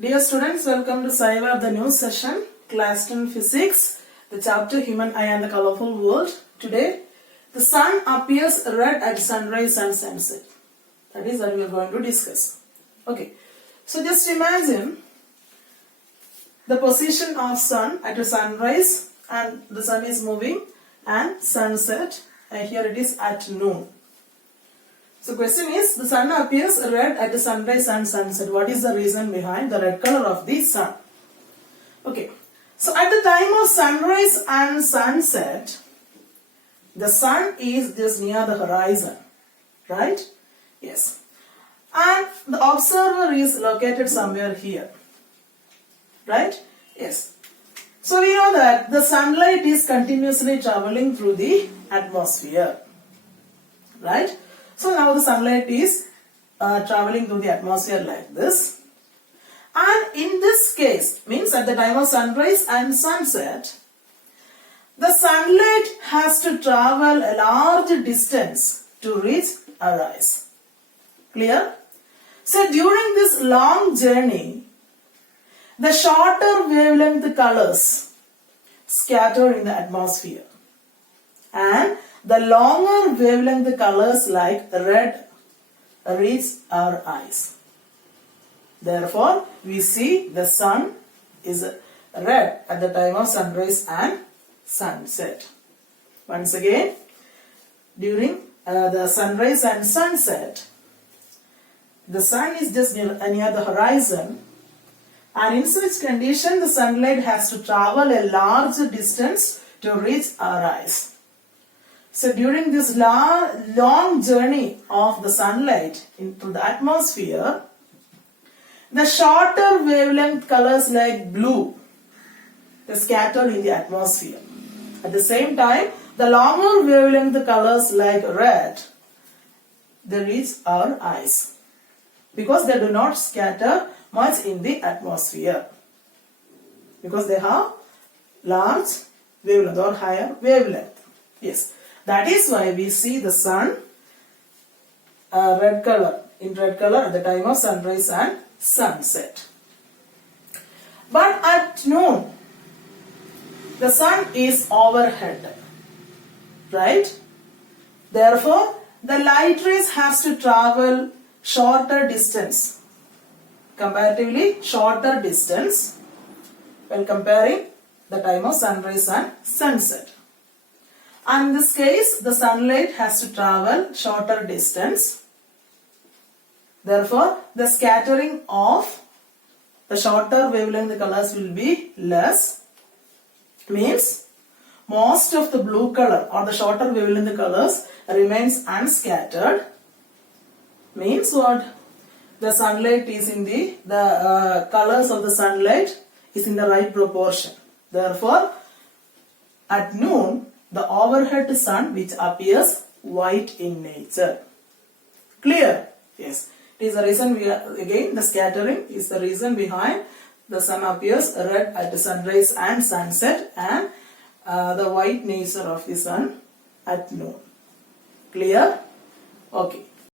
Dear students, welcome to Saiva, the new session, class 10 physics, the chapter human eye and the colorful world. Today, the sun appears red at sunrise and sunset. That is what we are going to discuss. Okay, so just imagine the position of sun at a sunrise and the sun is moving and sunset, and here it is at noon. So question is, the sun appears red at the sunrise and sunset. What is the reason behind the red color of the sun? Okay, so at the time of sunrise and sunset, the sun is just near the horizon, right? Yes. And the observer is located somewhere here, right? Yes. So we know that the sunlight is continuously traveling through the atmosphere, right? So now the sunlight is traveling through the atmosphere like this. And in this case, means at the time of sunrise and sunset, the sunlight has to travel a large distance to reach our eyes. Clear? So during this long journey, the shorter wavelength colors scatter in the atmosphere, and the longer wavelength colors like red reach our eyes. Therefore, we see the sun is red at the time of sunrise and sunset. Once again, during the sunrise and sunset, the sun is just near the horizon, and in such condition, the sunlight has to travel a large distance to reach our eyes. So during this long journey of the sunlight into the atmosphere, the shorter wavelength colors like blue, they scatter in the atmosphere. At the same time, the longer wavelength colors like red, they reach our eyes, because they do not scatter much in the atmosphere, because they have large wavelength or higher wavelength. Yes. That is why we see the sun in red color at the time of sunrise and sunset. But at noon, the sun is overhead, right? Therefore, the light rays has to travel shorter distance, comparatively shorter distance, when comparing the time of sunrise and sunset. And in this case, the sunlight has to travel shorter distance. Therefore, the scattering of the shorter wavelength colors will be less. Means, most of the blue color or the shorter wavelength colors remains unscattered. Means what? The sunlight is in the colors of the sunlight is in the right proportion. Therefore, at noon, the overhead sun which appears white in nature. Clear? Yes. It is the reason again the scattering is the reason behind the sun appears red at the sunrise and sunset, and the white nature of the sun at noon. Clear? Okay.